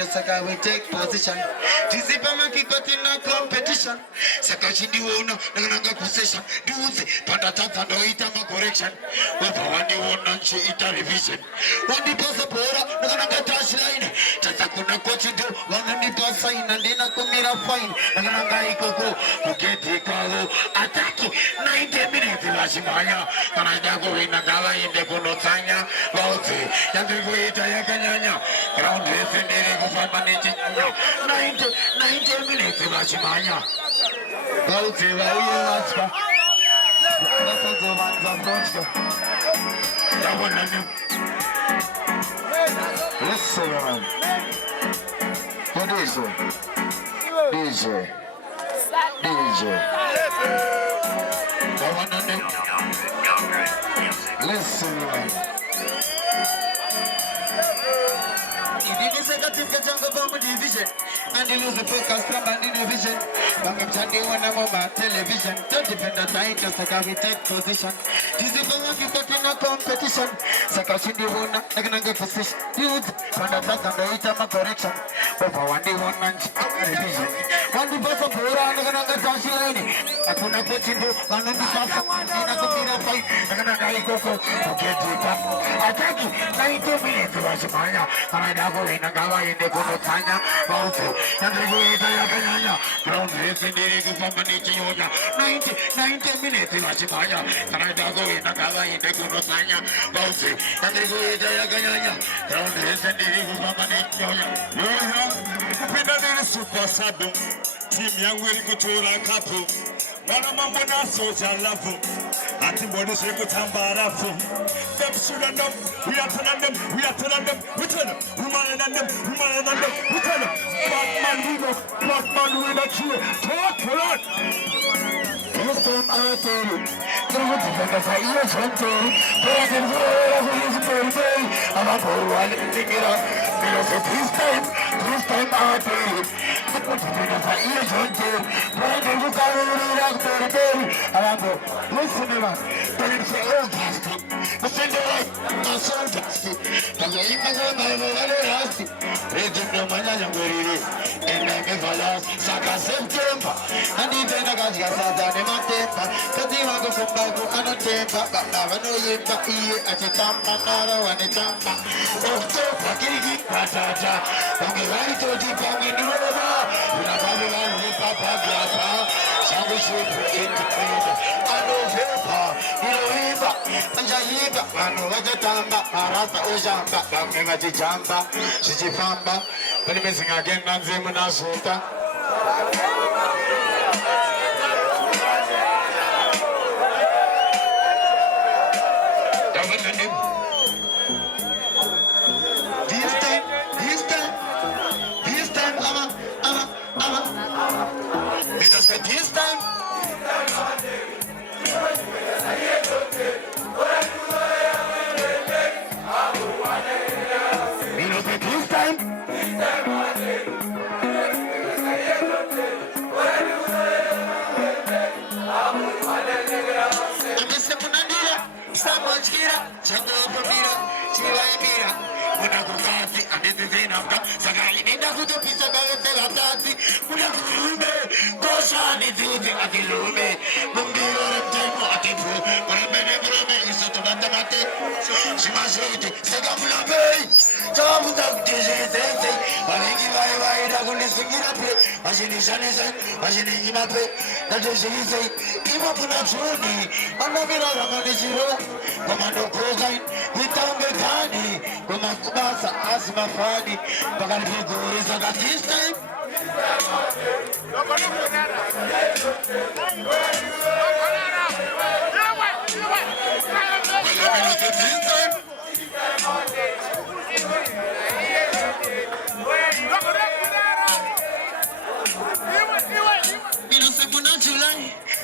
Saka we take position. Tisipama kikoti na competition. Saka chindi wona nanga possession. Duze patata pando ita ma correction. Wapa wandi wona nchi ita revision. Wandi pasa pora nanga touchline. Tata kuna kochi do wandi pasa ina dina kumira fine. Nanga ikoko uketi kago ataki 90 minutes lashimanya. Nanga go ina gawa inde kono tanya. Bauti yandigo ita yakanyanya. Ground racing 90 minutes Bashimanya. Bauti Vayatska. Listen, man. What is it? DJ. Listen, man. And you lose the focus from an innovation. Bang up Sunday when I'm on my television. Don't depend on time, just like we take position. This is the one you got in a competition. Sakashi the one, I can get position. Dude, from the back and the item of correction. Over one day, one man, revision. One the bus of Pura, I'm going to get Tashi Lane. I put a pitch into one of the bus of Nina Kupina fight. I'm going to go get the pump. I take it 90 minutes to Rashimaya. And I go in a Gawa in the Kotanya. Also, and the way Yakanya, ground racing the Kupamanichi, 90 minutes in Rashimaya. And I go in a Gawa in the Kotanya. Also, and the way Yakanya, ground racing the Kupamanichi. Super Sabu, Team Young will go to a couple. Manamana social love. Antibody Sekutambara. Them should have them. We are telling them. We are telling them. We tell them. Woman and them. Woman and them. We tell them. Black man will not cheer. Talk for that. This time I tell you, don't defend us. I hear something. President is birthday. I'm a poor one. Pick it up. This time I tell you, don't defend us. I hear something. President is birthday. I'm a poor. Listen, man. Don't you say, oh, Casty. Listen to it. I'm so Casty. Because I'm Casty. President no man, I'm very. And I'm a fellow. Saka September. And even a guy has tempa, katima go kumbago ano tempa, baba no yemba iye achitamba nara wane chamba. Oto pakiriki pataja, onge wani toji pange nuroba, unababi wani papa glapa, shangu shupu entertainer, ano vepa, iloiba, anja yiba, ano wajatamba, arata ojamba, bange majijamba, shijipamba, when you missing again, nanzemu na sulta. This time,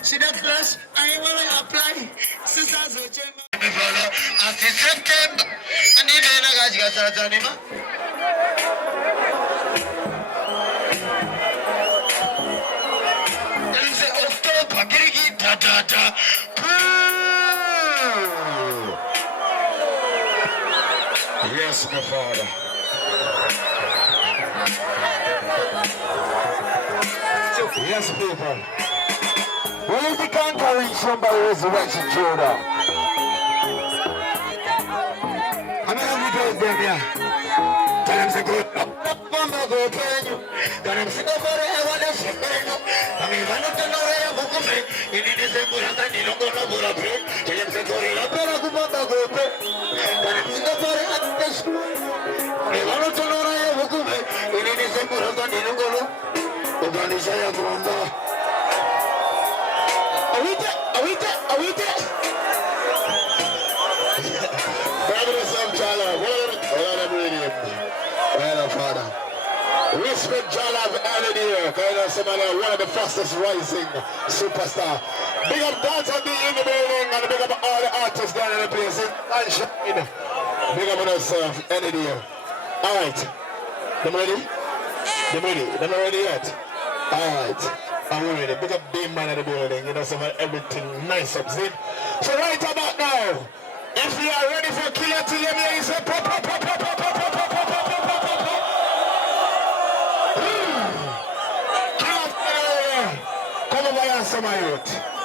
see that class, I will apply. Sisters will change. After September, and even a guy got anima. Then say October, Kiriki, ta. Yes, my father. Yes, people. Who is the conquering somebody resurrection Judah? I'm not going to do them, yeah. Tell them to go up, go open you. Tell them to go for it, I want to shake them up. I mean, I don't know where I'm going to make. You need to say, good, I don't know what I'm going to do. Tell them to go up, go open. Tell them to go for it, I don't know. I don't know where I'm going to make. You need to say, good, I don't know what I'm going to do. Respect Jala early here, one of the fastest rising superstar. Big up Dance B in the building and big up all the artists down in the place. And shine. Big up on us early here. Alright. Them ready? Them ready? Them not ready yet? Alright. I'm ready. Big up Beam Man in the building. You know, some everything nice up, see? So right about now, if you are ready for Killer till you hear say pop, pop, pop, pop, pop, pop, pop, pop, pop, pop, pop, pop, pop. Come over here, some of you.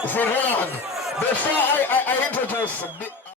So hold on. Before I introduce